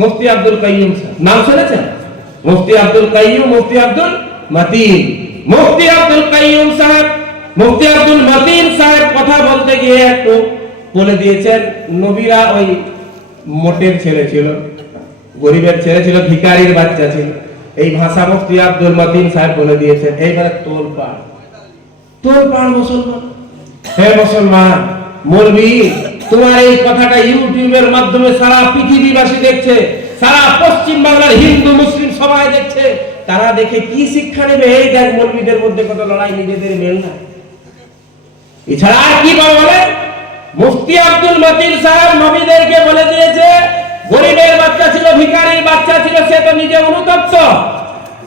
মুফতি আব্দুল কাইয়ুম সাহেব, নাম শুনেছেন? মুফতি আব্দুল কাইয়ুম, মুফতি আব্দুল মতিন। মুফতি আব্দুল কাইয়ুম সাহেব, মুফতি আব্দুল মতিন সাহেব কথা বলতে গিয়ে একটু বলে দিয়েছেন, নবীরা ওই মোটের ছেলে ছিল, গরিবের ছেলে ছিল, ভিখারির বাচ্চা ছিল। এই ভাষা মুফতি আব্দুল মতিন সাহেব বলে দিয়েছেন। এইবারে তোলপাড় মুসলমান। হে মুসলমান, মৌলভী তোমার এই কথাটা ইউটিউবের মাধ্যমে সারা পৃথিবীবাসী দেখছে, সারা পশ্চিম বাংলার হিন্দু মুসলিম সবাই দেখছে। তারা দেখে কি শিক্ষা নেবে? এই দেখ মৌলভীদের মধ্যে কত লড়াই, নিজেদের মেল না। এছাড়া আর কি বলে? মুফতি আব্দুল মতিন সাহেব নবীদেরকে বলে দিয়েছে, গরিবের বাচ্চা ছিল, ভিখারির বাচ্চা ছিল, সে তো নিজে অনুতপ্ত,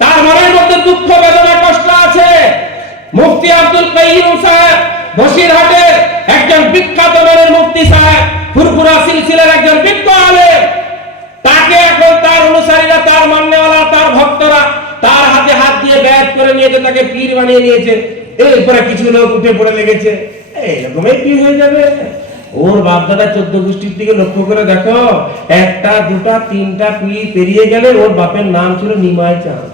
তার মনের মধ্যে দুঃখ বেদনা কষ্ট আছে। মুফতি আব্দুল কাইয়ুম সাহেব বসিরহাটের একজন বিখ্যাত মানের মুফতি সাহেব, ফুরফুরা সিলসিলার একজন বিজ্ঞ আলেম। তাকে এখন তার অনুসারীরা, তার মাননেওয়ালা, তার ভক্তরা তার হাতে হাত দিয়ে ব্যাট করে নিয়েছে, তাকে পীর বানিয়ে নিয়েছে। এরপরে কিছু লোক উঠে পড়ে লেগেছে, এইরকমই পীর হয়ে যাবে। ওর বাপদাদা 14 গোষ্ঠীর দিকে লক্ষ্য করে দেখো, একটা দুটা তিনটা পীর পেরিয়ে গেলে ওর বাপের নাম ছিল নিমাই চাঁদ।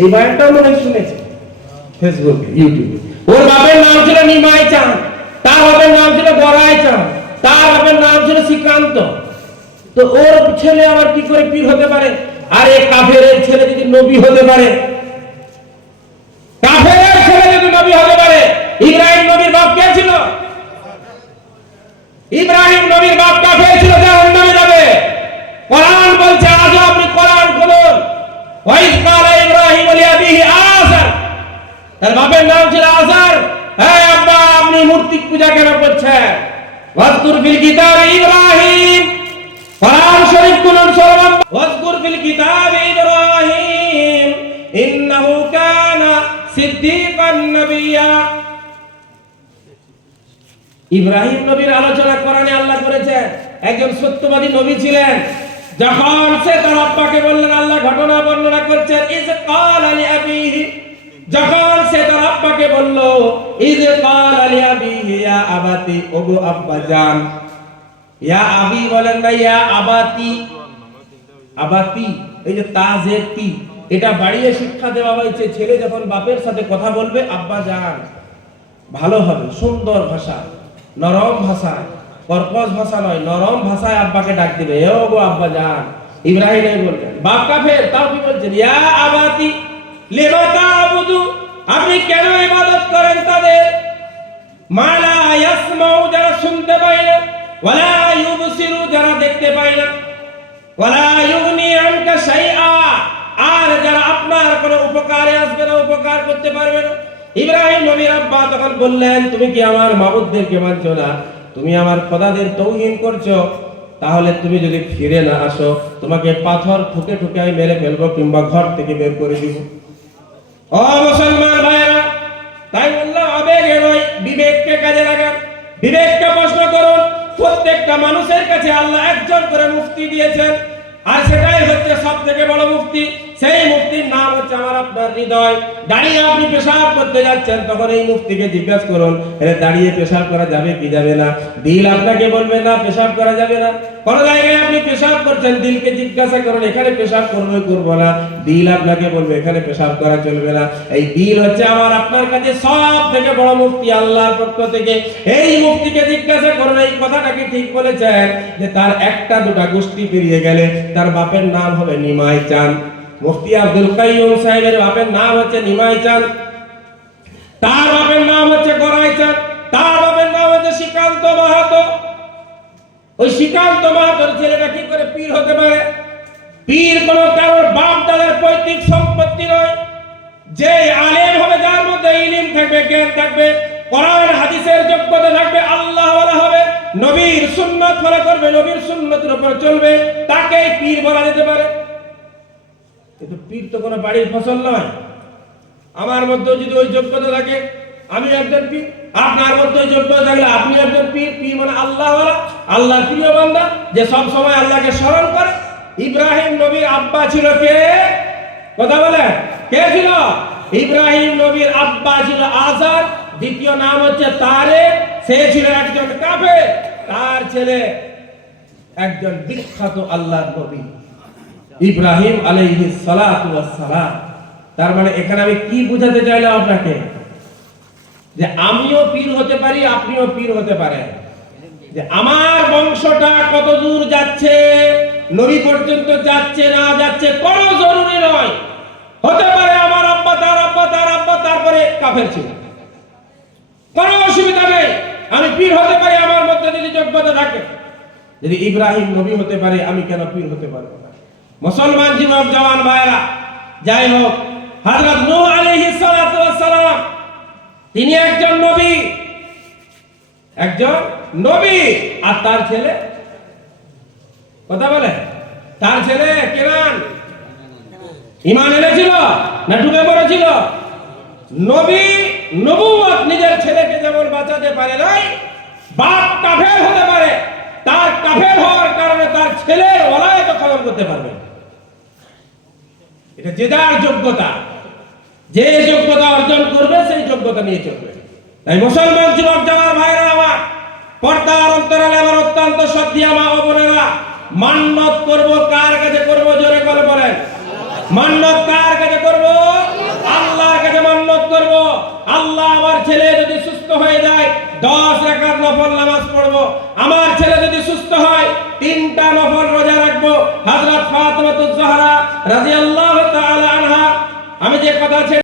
এই বায়ানটাও মনে শুনেছে ফেসবুকে, ইউটিউবে। ওর বাপের নাম ছিল নিমাই চাঁদ, তার বাপের নাম ছিল গড়াই চাঁদ, তার বাপের নাম ছিল শ্রীকান্ত। তো ওর ছেলে আবার কি করে পীর হতে পারে? আর এই কাফেরের ছেলে যদি নবী হতে পারে, কাফেরের ছেলে যদি নবী হতে পারে, ইব্রাহিম নবীর বাপ কে ছিল? ইব্রাহিম নবীর বাপ কাফের ছিল, জাহান্নামে যাবে। কোরআন বলছে, আজ আপনি কোরআন খুলুন, ওয়াইজ ক্বালা ইব্রাহিম লিআবিহি আযার, তার বাপের নাম ছিল আযার। হ্যাঁ আব্বা, আপনি মূর্তি পূজা কেন করছেন? ওয়াজকুর ফিল কিতাব ইব্রাহিম, কোরআন শরীফ খুলুন সর্বম, ওয়াজকুর ফিল কিতাব ইব্রাহিম ইন্নাহু কানা সিদ্দীকান নাবিয়্যা। ইব্রাহিম নবীর আলোচনা কোরআনে আল্লাহ করেছেন, একজন সত্যবাদী নবী ছিলেন। যখন সে তার আব্বাকে বললেন, আল্লাহ ঘটনা বর্ণনা করছেন, ইজ ক্বালা লিআবিহি, যখন সে তার আব্বাকে বলল, ইজ ক্বালা লিআবিহি ইয়া আবাতি, ওগো আব্বা জান। ইয়া আবি বলেন না, ইয়া আবাতি। আবাতি, এই যে তাজে তি, এটা বাড়িয়ে শিক্ষা দেওয়া হয়েছে। ছেলে যখন বাপের সাথে কথা বলবে, আব্বা জান, ভালো হবে, সুন্দর ভাষা, নরম ভাষা, কর্কশ ভাষা নয়, নরম ভাষায় আব্বাকে ডাক দিবে, ও গো আব্বা জান। ইব্রাহিম এই বললেন, বাপ কাফের, তাও কি বলছেন, ইয়া আবাতি লিমা তা'বুদু, আপনি কেন ইবাদত করেন তাদের? মা লা ইয়াসমাউ, যারা শুনতে পায় না, ওয়ালা ইউবসিরু, যারা দেখতে পায় না, ওয়ালা ইউগনি আনকা শাইআ, আর যারা আপনার কোনো উপকারে আসবে না, উপকার করতে পারবে না। ইব্রাহিম নবীর আব্বা তখন বললেন, তুমি কি আমার মাবুদদেরকে মানছো না? তুমি আমার খোদাদের তাওহীন করছো? তাহলে তুমি যদি ফিরে না আসো, তোমাকে পাথর ঠুকে ঠুকে আমি মেরে ফেলবো, কিংবা ঘর থেকে বের করে দিব। ও মুসলমান ভাইরা, তাই বললাম আবেগে নয়, বিবেককে কাজে লাগান, বিবেককে প্রশ্ন করুন। প্রত্যেকটা মানুষের কাছে আল্লাহ একজন করে মুফতি দিয়েছেন, আর সেটাই হচ্ছে সবথেকে বড় মুফতি। সেই মুফতির নাম হচ্ছে আমার আপনার হৃদয়। দাঁড়িয়ে আপনি পেশাব করতে যাচ্ছেন, তখন এই মুফতিকে জিজ্ঞাসা করুন, দাঁড়িয়ে পেশাব করা যাবে কি যাবে না? দিল আপনাকে বলবে না, পেশাব করা যাবে না। কোন জায়গায় আপনি পেশাব করছেন, দিলকে জিজ্ঞাসা করুন, এখানে পেশাব করবে করব না? দিল আপনাকে বলবে এখানে পেশাব করা চলবে না। এই দিল হচ্ছে আমার আপনার কাছে সব থেকে বড় মুফতি আল্লাহর পক্ষ থেকে। এই মুফতিকে জিজ্ঞাসা করুন, এই কথাটা কি ঠিক বলেছেন যে তার একটা দুটা গোষ্ঠী পেরিয়ে গেলে তার বাপের নাম হবে নিমাই চাঁদ? মুফতি আব্দুল কাইয়ুম সাহেবের বাপের নাম হচ্ছে নিমাই চাঁদ, তার বাপের নাম হচ্ছে গড়াই চাঁদ, তার বাপের নাম হচ্ছে শ্রীকান্ত মাহাতো। ওই শ্রীকান্ত মাহাতোর ছেলেটা কি করে পীর হতে পারে? পীর কোন কারোর বাপ দাদার পৈতৃক সম্পত্তি নয়। যে আলেম হবে, যার মধ্যে ইলম থাকবে, জ্ঞান থাকবে, কোরআন হাদিসের যোগ্যতা থাকবে, আল্লাহ ওয়ালা হবে, নবীর সুন্নাত ফলো করবে, নবীর সুন্নতের উপর চলবে, তাকেই পীর বলা যেতে পারে। কিন্তু পীর তো কোনো বাড়ির ফসল নয়। আমার মধ্যে যদি ওই যোগ্যতা থাকে, আমি একজন পীর। আপনার মধ্যে ওই যোগ্যতা থাকলে আপনি একজন পীর। পীর মানে আল্লাহ ওয়ালা, আল্লাহর প্রিয় বান্দা, যে সব সময় আল্লাহকে স্মরণ করে। ইব্রাহিম নবীর আব্বা ছিল কে? কথা বলেন, কে ছিল? ইব্রাহিম নবীর আব্বা ছিল আযার, দ্বিতীয় নাম হচ্ছে তারেক। সে ছিল একজন কাফের। তার ছেলে একজন বিখ্যাত আল্লাহর নবী ইব্রাহিম আলাইহিস সালাতু ওয়াস সালাম। তার মানে এখানে আমি কি বোঝাতে চাইলাম আপনাকে, যে আমিও পীর হতে পারি, আপনিও পীর হতে পারেন। যে আমার বংশটা কত দূর যাচ্ছে, নবী পর্যন্ত যাচ্ছে না যাচ্ছে কোনো জরুরি নয়। হতে পারে আমার আব্বা তার আব্বা তার আব্বা তারপরে কাফের ছিল, কোনো অসুবিধা নেই। আমি পীর হতে পারি আমার মধ্যে যদি যোগ্যতা থাকে। যদি ইব্রাহিম নবী হতে পারে, আমি কেন পীর হতে পারবো না? মুসলমান যুবক জওয়ান ভাইরা, যাই হোক, হযরত নূহ আলাইহিস সালাতু ওয়াস সালাম তিনি একজন নবী, একজন নবী। আর তার ছেলে, কথা বলে, তার ছেলে কেনান ঈমান এনেছিল না ডুবে মরেছিল? নবী নবুয়ত নিজের ছেলেকে যেমন বাঁচাতে পারে নাই, বাপ কাফের হতে পারে, তার কাফের হওয়ার কারণে তার ছেলের ওলায়েত খতম করতে পারবে। এটা যে যার যোগ্যতা, যে যোগ্যতা অর্জন করবে সেই যোগ্যতা নিয়ে চলবে। তাই মুসলমান যুবক জওয়ান ভাইরা আমার, পর্দার অন্তরালে আমার অত্যন্ত শ্রদ্ধেয় মা ও বোনেরা, মান্নত করব কার কাছে করব? জোরে করে বলেন। মান্নত কার কাছে করব? আল্লাহর কাছে মান্নত করব। আল্লাহ আমার ছেলে যদি সুস্থ হয়ে যায় 10 রাকাত নফল নামাজ পড়ব। আমার ছেলে যদি সুস্থ হয় 3টা নফল রোজা রাখবো। হযরত ফাতিমাতুজ জাহরা রাদিয়াল্লাহু তাআলা আনহা, আমি যে কথা